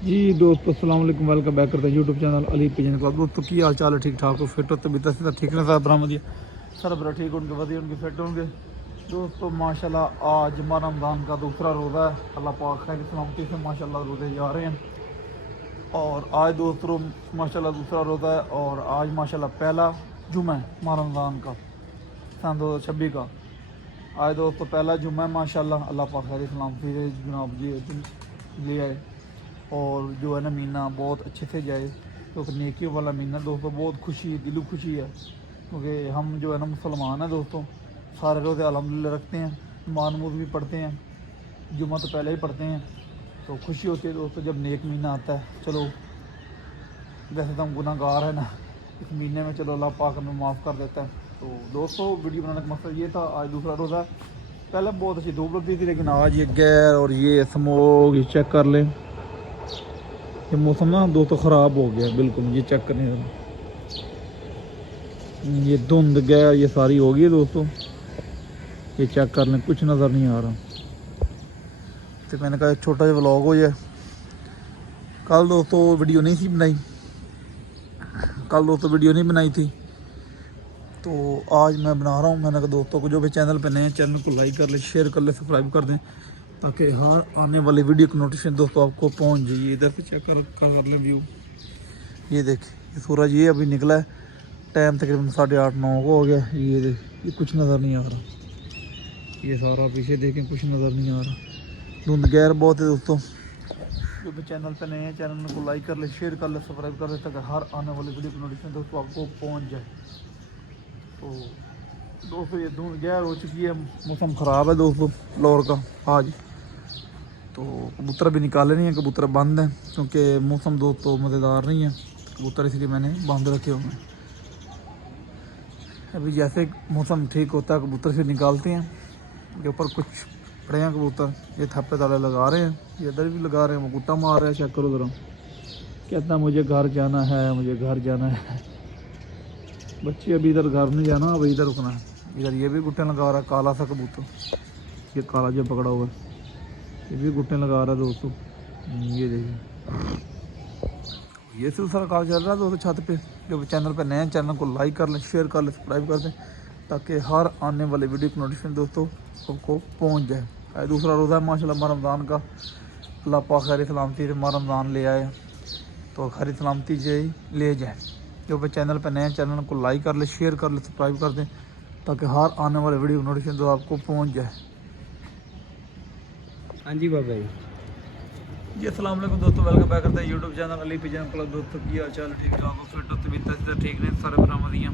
जी दोस्तों अस्सलाम वालेकुम, वेलकम बैक करते हैं YouTube channel Ali pigeon club. दोस्तों की हाल चाल है? ठीक ठाक हो? फिट हो? तबीयत से ठीक ने? साहब बरामदी सर बरा ठीक होंगे, वधिया होंगे, फिट होंगे। दोस्तों माशाल्लाह आज माह रमज़ान का दूसरा रोज़ा है। अल्लाह पाक खैर सलामती से माशाल्लाह रोज़े जा रहे हैं। और आज दोस्तों माशाल्लाह दूसरा रोज़ा है और आज माशाल्लाह पहला जुम्मा है माह रमज़ान का सन 2026 का। आज दोस्तों पहला जुम्मा है माशाल्लाह। अल्लाह पाक खैर सलामती से जनाब जी ले आए और जो है ना महीना बहुत अच्छे से जाए, तो नेकियों वाला महीना दोस्तों। बहुत खुशी, दिलो खुशी है, क्योंकि हम जो है ना मुसलमान हैं दोस्तों, सारे रोज़े अल्हम्दुलिल्लाह रखते हैं, नमाज भी पढ़ते हैं, जुम्मा तो पहले ही पढ़ते हैं। तो खुशी होती है दोस्तों जब नेक महीना आता है। चलो वैसे तो हम गुनाहगार है ना, इस महीने में चलो अल्लाह पाक हमें माफ़ कर देता है। तो दोस्तों वीडियो बनाने का मकसद ये था, आज दूसरा रोज़ा। पहले बहुत अच्छी धूप लगती थी, लेकिन आज ये गैर और ये स्मोक, ये चेक कर लें, ये मौसम ना दोस्तों ख़राब हो गया बिल्कुल। ये चेक करने, ये धुंध गैर ये सारी हो गई है दोस्तों। ये चेक कर लें, कुछ नज़र नहीं आ रहा। तो मैंने कहा एक छोटा सा व्लॉग हो जाए। कल दोस्तों वीडियो नहीं थी बनाई, कल दोस्तों वीडियो नहीं बनाई थी, तो आज मैं बना रहा हूँ। मैंने कहा दोस्तों को जो भी चैनल पे नए हैं चैनल को लाइक कर ले, शेयर कर ले, सब्सक्राइब कर दें, ताकि हर आने वाली वीडियो की नोटिफिकेशन दोस्तों आपको पहुँच जाइए। इधर से चेक कर लें व्यू। ये देखिए ये सूरज ये अभी निकला है, टाइम तकरीबन 8:30-9 को हो गया। ये देख, ये कुछ नज़र नहीं आ रहा। ये सारा पीछे देखें, कुछ नज़र नहीं आ रहा। धुंध गैर बहुत है दोस्तों। जो भी चैनल पे नए हैं चैनल को लाइक कर ले, शेयर कर ले, सब्सक्राइब कर ले, ताकि हर आने वाली वीडियो की नोटिफिकेशन दोस्तों आपको पहुँच जाए। तो दोस्तों ये धुंध गैर हो चुकी है, मौसम ख़राब है दोस्तों लाहौर का आज। तो कबूतर भी निकाले नहीं हैं, कबूतर बंद हैं, क्योंकि मौसम दोस्तों मज़ेदार नहीं है कबूतर, इसलिए मैंने बांध रखे हुए हैं। अभी जैसे मौसम ठीक होता है कबूतर फिर निकालते हैं। ये ऊपर कुछ पड़े हैं कबूतर, ये थप्पे ताले लगा रहे हैं, ये इधर भी लगा रहे हैं, वो गुट्टा मार रहे हैं। चेक करो ज़रा, कहता मुझे घर जाना है, मुझे घर जाना है। बच्चे अभी इधर घर नहीं जाना, अभी इधर रुकना है। इधर ये भी गुट्टे लगा रहा है, काला सा कबूतर, ये काला जो पकड़ा हुआ है, ये भी गुट्टे लगा रहा है दोस्तों। ये देखिए ये सिलसिला काम चल रहा है दोस्तों छत पे। जो चैनल पे नए चैनल को लाइक कर लें, शेयर कर लें, सब्सक्राइब कर दें, ताकि हर आने वाले वीडियो की नोटिफिकेशन दोस्तों आपको पहुंच जाए। आज दूसरा रोज़ा है माशाल्लाह माह रमज़ान का। अल्लाह पाक खैर सलामती से माह रमज़ान ले आए, तो खैर सलामती से ही ले जाए। जो भी चैनल पे नए चैनल को लाइक कर लें, शेयर कर लें, सब्सक्राइब कर दें, ताकि हर आने वाले वीडियो की नोटिफिकेशन तो आपको पहुँच जाए। हाँ जी बाबा जी अस्सलाम वालेकुम दोस्तों, वेलकम बैक करते हैं YouTube channel Ali pigeon club. दोस्तों की हाल चाल? ठीक ठाक हो? फिट हो? तबीयत ठीक नहीं? सारे बरामदियाँ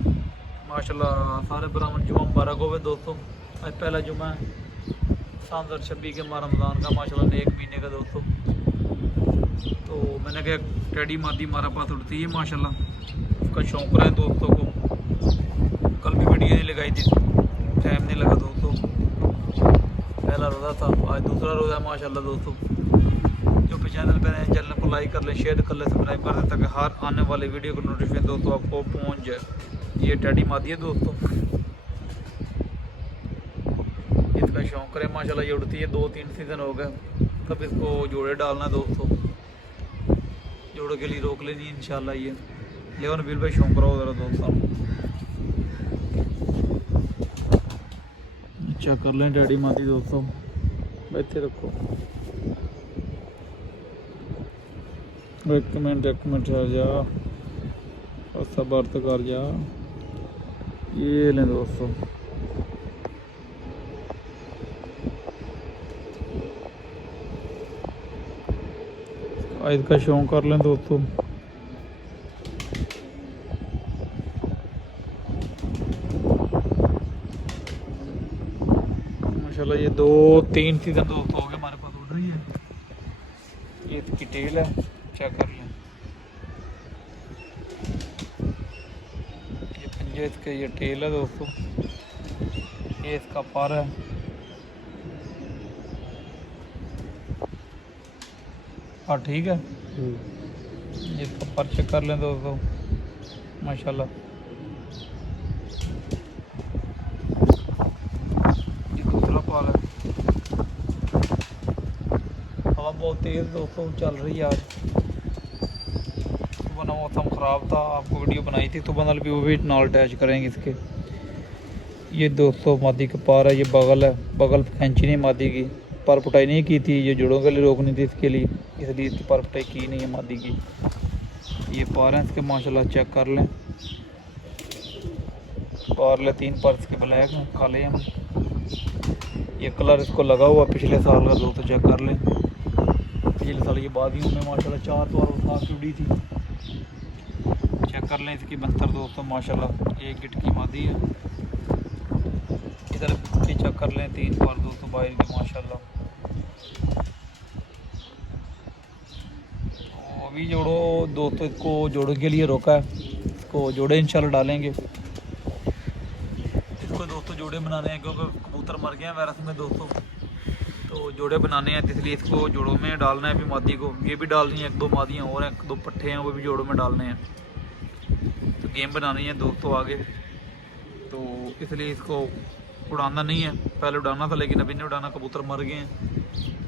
माशाल्लाह, सारे बरामद। जुम्मा मुबारक हो दोस्तों। आज पहला जुम्मा है सन 2026 के माह रमज़ान का, माशाल्लाह नेक महीने का दोस्तों। तो मैंने कहा टेडी मादी हमारा पास उड़ती है माशाल्लाह, उसका शौक रहा है दोस्तों को। कल भी वीडियो नहीं लगाई थी, टाइम नहीं लगा दोस्तों। पहला रोज़ा था, आज दूसरा रोज़ा है माशाल्लाह दोस्तों। जो भी चैनल पर हैं चैनल को लाइक कर ले, शेयर कर ले, सब्सक्राइब कर दे, ताकि हर आने वाली वीडियो को नोटिफिकेशन दोस्तों आपको पहुंच जाए। ये टेडी मादी है दोस्तों, इसका शौक करे माशाल्लाह, ये उड़ती है। 2-3 सीज़न हो गए, तब इसको जोड़े डालना दोस्तों, जोड़े के लिए रोक लेनी इंशाल्लाह। ये लेवन बिल भाई शौक रहा हो ज़रा दोस्तों, चेक कर लें टेडी मादी दोस्तों। बैठे रखो, एक मिनट ठहर जा, और सबर तो कर जा। ये लें दोस्तों, आज का शौक कर लें दोस्तों। माशाल्लाह ये 2-3 सीज़न दोस्तों हो गए हमारे पास उड़ रही है। ये इसकी टेल है, चेक कर लें। ये पंजे इसके, ये टेल है दोस्तों, ये इसका पर है। हाँ ठीक है, ये इसका पर चेक कर लें दोस्तों माशाल्लाह। ये दूसरा पर है। हवा बहुत तेज़ दोस्तों चल रही है आज। मौसम ख़राब था, आपको वीडियो बनाई थी सुबह नाल भी, वो भी नाल अटैच करेंगे इसके। ये दोस्तों मादी का पार है, ये बगल है, बगल खींची नहीं मादी की, पर पुटाई नहीं की थी, ये जुड़ों के लिए रोकनी थी इसके लिए, इसलिए इसकी पर पुटाई की नहीं है मादी की। ये पार हैं इसके माशाल्लाह, चेक कर लें, पारले 3 पर इसके ब्लैक हैं, काले हैं। ये कलर इसको लगा हुआ पिछले साल का, दोस्तों चेक कर लें। पिछले साल ये बादियों में माशाल्लाह 4 तो और की उड़ी थी, चेक कर लें इसकी बंतर दोस्तों माशाल्लाह। एक गिट की मादी है, इधर ये चेक कर लें 3 पर दोस्तों बाहर की माशाल्लाह। तो अभी जोड़ो दोस्तों, इसको जोड़ों के लिए रोका है, इसको जोड़े इंशाल्लाह डालेंगे। इसको दोस्तों जोड़े बनाने हैं क्योंकि कबूतर मर गए हैं वायरस में दोस्तों, तो जोड़े बनाने हैं, इसलिए इसको जोड़ों में डालना है। अभी मादी को ये भी डालनी है, 1-2 मादियाँ और हैं, 1-2 पट्ठे हैं, वो भी जोड़ों में डालने हैं। तो गेम बनानी है दोस्तों आगे, तो इसलिए इसको उड़ाना नहीं है, पहले उड़ाना था लेकिन अभी नहीं उड़ाना, कबूतर मर गए हैं।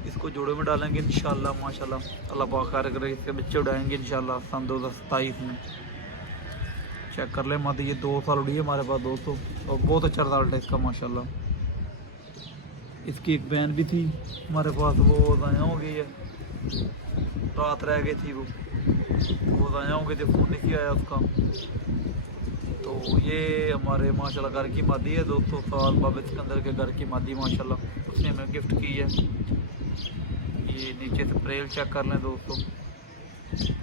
इसको जोड़े में डालेंगे इंशाल्लाह माशाल्लाह, अल्लाह पाक खैर करे, इसके बच्चे उड़ाएंगे इंशाल्लाह सन 2027 में। चेक कर ले मादी, ये 2 साल उड़ी है हमारे पास दोस्तों, और बहुत अच्छा रिजल्ट है इसका माशाल्लाह। इसकी एक बहन भी थी हमारे पास, वो ज़ाया हो गई है, रात रह गई थी, वो ज़ाया हो गई थी, फ़ोन नहीं आया उसका। तो ये हमारे माशाल्लाह घर की मादी है दोस्तों, साल बाबा सिकंदर के घर की मादी माशाल्लाह, उसने हमें गिफ्ट की है। ये नीचे से प्रेल चेक कर लें दोस्तों,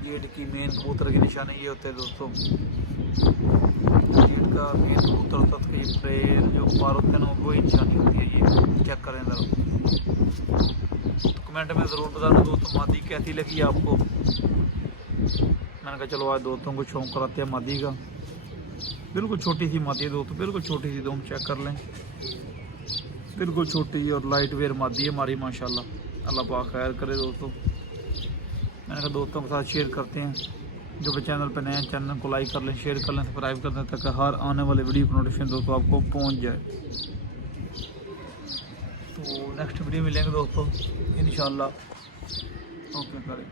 गेट की मेन कबूतर के निशाने ये होते हैं दोस्तों, गेट का मेन कबूतर होता है, ये प्रेल जो पार होते हैं ना, वही निशानी होती है। ये चेक करें ज़रा, तो कमेंट में ज़रूर बताना दोस्तों मादी कैसी लगी आपको। मैंने कहा चलो आज दोस्तों को शौक कराते हैं मादी का। बिल्कुल छोटी सी मादी है दोस्तों, बिल्कुल छोटी सी, दोनों चेक कर लें, बिल्कुल छोटी और लाइट वेयर मादी है हमारी माशाल्लाह, अल्लाह पाक खैर करे दोस्तों। मैंने कहा दोस्तों के साथ शेयर करते हैं, जो भी चैनल पर नए हैं चैनल को लाइक कर लें, शेयर कर लें, सब्सक्राइब कर लें, ताकि हर आने वाले वीडियो की नोटिफिकेशन दोस्तों आपको पहुंच जाए। तो नेक्स्ट वीडियो मिलेंगे दोस्तों इंशाल्लाह, ओके करें।